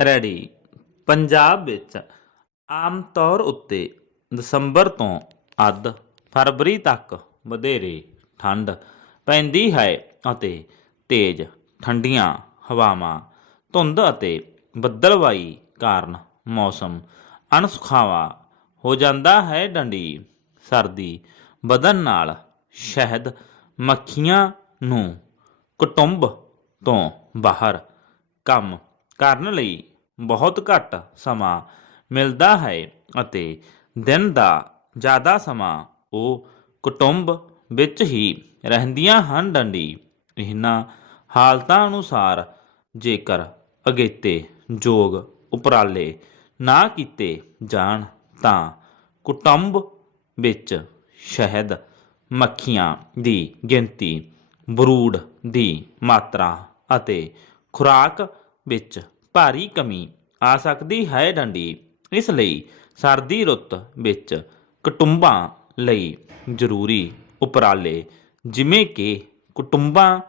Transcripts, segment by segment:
Ready Punjab ਵਿੱਚ ਆਮ ਤੌਰ ਉੱਤੇ ਦਸੰਬਰ ਤੋਂ ਅੱਧ ਫਰਵਰੀ ਤੱਕ ਵਧੇਰੇ ਠੰਡ ਪੈਂਦੀ ਹੈ ਅਤੇ ਤੇਜ਼ ਠੰਡੀਆਂ ਹਵਾਵਾਂ ਧੁੰਦ ਅਤੇ ਬੱਦਲਵਾਈ ਕਾਰਨ ਮੌਸਮ ਅਣਸੁਖਾਵਾ ਹੋ ਜਾਂਦਾ ਹੈ। ਡੰਡੀ ਸਰਦੀ ਵਧਣ ਨਾਲ ਸ਼ਹਿਦ ਮੱਖੀਆਂ ਨੂੰ ਕੁਟੁੰਬ ਤੋਂ ਬਾਹਰ ਕੰਮ ਕਰਨ ਲਈ ਬਹੁਤ ਘੱਟ ਸਮਾਂ ਮਿਲਦਾ ਹੈ ਅਤੇ ਦਿਨ ਦਾ ਜ਼ਿਆਦਾ ਸਮਾਂ ਉਹ ਕੁਟੁੰਬ ਵਿੱਚ ਹੀ ਰਹਿੰਦੀਆਂ ਹਨ ਡੰਡੀ। ਇਹਨਾਂ ਹਾਲਤਾਂ ਅਨੁਸਾਰ ਜੇਕਰ ਅਗੇਤੇ ਯੋਗ ਉਪਰਾਲੇ ਨਾ ਕੀਤੇ ਜਾਣ ਤਾਂ ਕੁਟੁੰਬ ਵਿੱਚ ਸ਼ਹਿਦ ਮੱਖੀਆਂ ਦੀ ਗਿਣਤੀ ਬਰੂਡ ਦੀ ਮਾਤਰਾ ਅਤੇ ਖੁਰਾਕ ਵਿੱਚ ਭਾਰੀ ਕਮੀ ਆ ਸਕਦੀ ਹੈ ਡੰਡੀ। ਇਸ ਲਈ ਸਰਦੀ ਰੁੱਤ ਵਿੱਚ ਕੁਟੁੰਬਾਂ ਲਈ ਜ਼ਰੂਰੀ ਉਪਰਾਲੇ, ਜਿਵੇਂ ਕਿ ਕੁਟੁੰਬਾਂ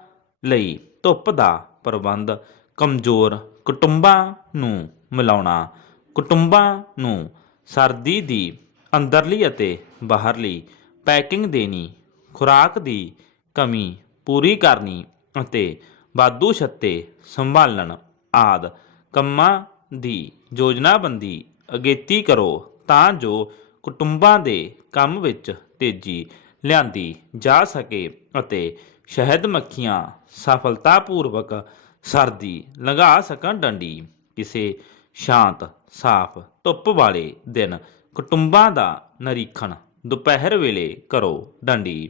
ਲਈ ਧੁੱਪ ਦਾ ਪ੍ਰਬੰਧ, ਕਮਜ਼ੋਰ ਕੁਟੁੰਬਾਂ ਨੂੰ ਮਿਲਾਉਣਾ, ਕੁਟੁੰਬਾਂ ਨੂੰ ਸਰਦੀ ਦੀ ਅੰਦਰਲੀ ਅਤੇ ਬਾਹਰਲੀ ਪੈਕਿੰਗ ਦੇਣੀ, ਖੁਰਾਕ ਦੀ ਕਮੀ ਪੂਰੀ ਕਰਨੀ ਅਤੇ ਵਾਧੂ ਛੱਤੇ ਸੰਭਾਲਣ ਆਦ। ਕੰਮਾਂ ਦੀ, ਯੋਜਨਾਬੰਦੀ ਅਗੇਤੀ ਕਰੋ ਤਾਂ ਜੋ ਕੁਟੁੰਬਾਂ ਦੇ ਕੰਮ ਵਿੱਚ ਤੇਜ਼ੀ ਲਿਆਂਦੀ ਜਾ ਸਕੇ ਅਤੇ ਸ਼ਹਿਦ ਮੱਖੀਆਂ ਸਫਲਤਾਪੂਰਵਕ ਸਰਦੀ ਲੰਘਾ ਸਕਣ ਡੰਡੀ। ਕਿਸੇ ਸ਼ਾਂਤ, ਸਾਫ਼ ਧੁੱਪ ਵਾਲੇ ਦਿਨ ਕੁਟੁੰਬਾਂ ਦਾ ਨਿਰੀਖਣ ਦੁਪਹਿਰ ਵੇਲੇ ਕਰੋ ਡੰਡੀ।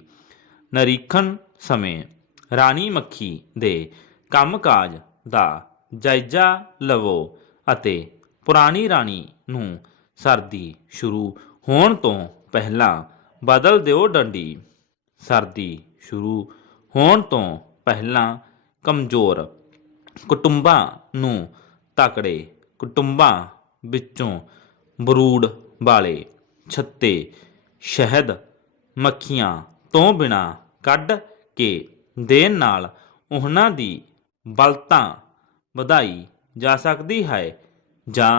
ਨਿਰੀਖਣ ਸਮੇਂ ਰਾਣੀ ਮੱਖੀ ਦੇ ਕੰਮਕਾਜ ਦਾ ਜਾਇਜ਼ਾ ਲਵੋ ਅਤੇ ਪੁਰਾਣੀ ਰਾਣੀ ਨੂੰ ਸਰਦੀ ਸ਼ੁਰੂ ਹੋਣ ਤੋਂ ਪਹਿਲਾਂ ਬਦਲ ਦਿਓ ਡੰਡੀ। ਸਰਦੀ ਸ਼ੁਰੂ ਹੋਣ ਤੋਂ ਪਹਿਲਾਂ ਕਮਜ਼ੋਰ ਕੁਟੁੰਬਾਂ ਨੂੰ ਤਕੜੇ ਕੁਟੁੰਬਾਂ ਵਿੱਚੋਂ ਬਰੂਡ ਵਾਲੇ ਛੱਤੇ ਸ਼ਹਿਦ ਮੱਖੀਆਂ ਤੋਂ ਬਿਨਾ ਕੱਢ ਕੇ ਦੇਣ ਨਾਲ ਉਹਨਾਂ ਦੀ ਬਲਤਾਂ ਵਧਾਈ ਜਾ ਸਕਦੀ ਹੈ ਜਾਂ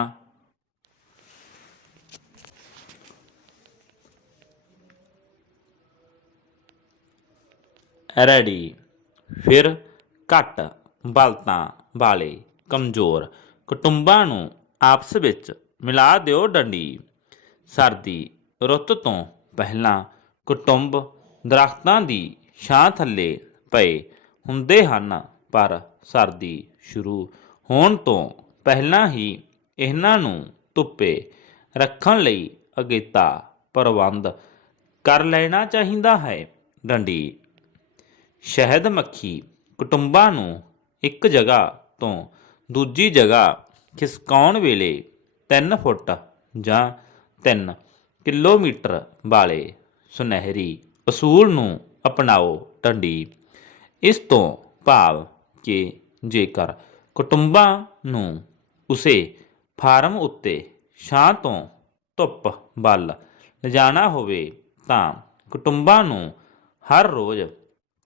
ਰੈਡੀ। ਫਿਰ ਘੱਟ ਬਲਤਾਂ ਵਾਲੇ ਕਮਜ਼ੋਰ ਕੁਟੁੰਬਾਂ ਨੂੰ ਆਪਸ ਵਿੱਚ ਮਿਲਾ ਦਿਓ ਡੰਡੀ। ਸਰਦੀ ਰੁੱਤ ਤੋਂ ਪਹਿਲਾਂ ਕੁਟੁੰਬ ਦਰਖਤਾਂ ਦੀ ਛਾਂ ਥੱਲੇ ਪਏ ਹੁੰਦੇ ਹਨ, ਪਰ ਸਰਦੀ ਸ਼ੁਰੂ ਹੋਣ ਤੋਂ ਪਹਿਲਾਂ ਹੀ ਇਹਨਾਂ ਨੂੰ ਧੁੱਪੇ ਰੱਖਣ ਲਈ ਅਗੇਤਾ ਪ੍ਰਬੰਧ ਕਰ ਲੈਣਾ ਚਾਹੀਦਾ ਹੈ। ਡੰਡੀ ਸ਼ਹਿਦ ਮੱਖੀ ਕੁਟੁੰਬਾਂ ਨੂੰ ਇੱਕ ਜਗ੍ਹਾ ਤੋਂ ਦੂਜੀ ਜਗ੍ਹਾ ਖਿਸਕਾਉਣ ਵੇਲੇ 3 ਫੁੱਟ ਜਾਂ 3 ਕਿਲੋਮੀਟਰ ਵਾਲੇ ਸੁਨਹਿਰੀ ਅਸੂਲ ਨੂੰ ਅਪਣਾਓ। ਡੰਡੀ ਇਸ ਤੋਂ ਭਾਵ ਕਿ ਜੇਕਰ ਕੁਟੁੰਬਾਂ ਨੂੰ ਉਸੇ ਫਾਰਮ ਉੱਤੇ ਛਾਂ ਤੋਂ ਧੁੱਪ ਵੱਲ ਲਿਜਾਣਾ ਹੋਵੇ ਤਾਂ ਕੁਟੁੰਬਾਂ ਨੂੰ ਹਰ ਰੋਜ਼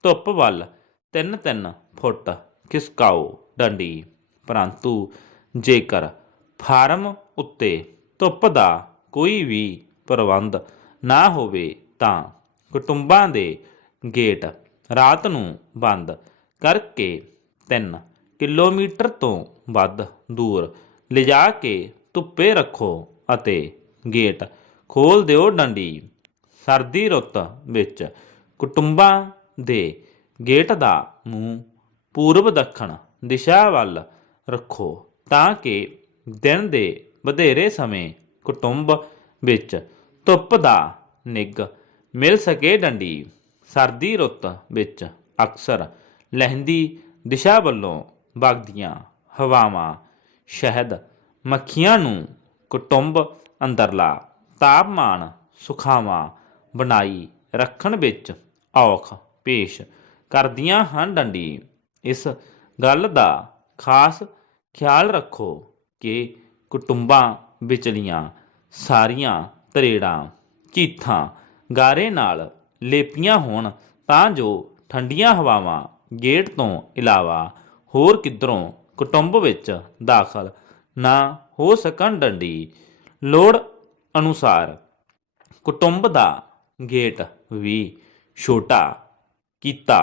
ਧੁੱਪ ਵੱਲ 3-3 ਫੁੱਟ ਖਿਸਕਾਓ ਡੰਡੀ। ਪਰੰਤੂ ਜੇਕਰ ਫਾਰਮ ਉੱਤੇ ਧੁੱਪ ਦਾ ਕੋਈ ਵੀ ਪ੍ਰਬੰਧ ਨਾ ਹੋਵੇ ਤਾਂ ਕੁਟੁੰਬਾਂ ਦੇ ਗੇਟ ਰਾਤ ਨੂੰ ਬੰਦ ਕਰਕੇ 3 ਕਿਲੋਮੀਟਰ ਤੋਂ ਵੱਧ ਦੂਰ ਲਿਜਾ ਕੇ ਧੁੱਪੇ ਰੱਖੋ ਅਤੇ ਗੇਟ ਖੋਲ ਦਿਓ ਡੰਡੀ। ਸਰਦੀ ਰੁੱਤ ਵਿੱਚ ਕੁਟੁੰਬਾਂ ਦੇ ਗੇਟ ਦਾ ਮੂੰਹ ਪੂਰਬ ਦੱਖਣ ਦਿਸ਼ਾ ਵੱਲ ਰੱਖੋ ਤਾਂ ਕਿ ਦਿਨ ਦੇ ਵਧੇਰੇ ਸਮੇਂ ਕੁਟੁੰਬ ਵਿੱਚ ਧੁੱਪ ਦਾ ਨਿੱਘ ਮਿਲ ਸਕੇ ਡੰਡੀ। ਸਰਦੀ ਰੁੱਤ ਵਿੱਚ ਅਕਸਰ ਲਹਿੰਦੀ ਦਿਸ਼ਾ ਵੱਲੋਂ ਵਗਦੀਆਂ ਹਵਾਵਾਂ, ਸ਼ਹਿਦ ਮੱਖੀਆਂ ਨੂੰ ਕੁਟੁੰਬ ਅੰਦਰਲਾ ਤਾਪਮਾਨ ਸੁਖਾਵਾਂ ਬਣਾਈ ਰੱਖਣ ਵਿੱਚ ਔਖ ਪੇਸ਼ ਕਰਦੀਆਂ ਹਨ ਡੰਡੀ। ਇਸ ਗੱਲ ਦਾ ਖਾਸ ਖਿਆਲ ਰੱਖੋ ਕਿ ਕੁਟੁੰਬਾਂ ਵਿਚਲੀਆਂ ਸਾਰੀਆਂ ਤਰੇੜਾਂ, ਚੀਥਾਂ, ਗਾਰੇ ਨਾਲ ਲੇਪੀਆਂ ਹੋਣ ਤਾਂ ਜੋ ਠੰਡੀਆਂ ਹਵਾਵਾਂ ਗੇਟ ਤੋਂ ਇਲਾਵਾ ਹੋਰ ਕਿਧਰੋਂ ਕੁਟੁੰਬ ਵਿੱਚ ਦਾਖਲ ਨਾ ਹੋ ਸਕਣ ਡੰਡੀ? ਲੋੜ ਅਨੁਸਾਰ ਕੁਟੁੰਬ ਦਾ ਗੇਟ ਵੀ ਛੋਟਾ ਕੀਤਾ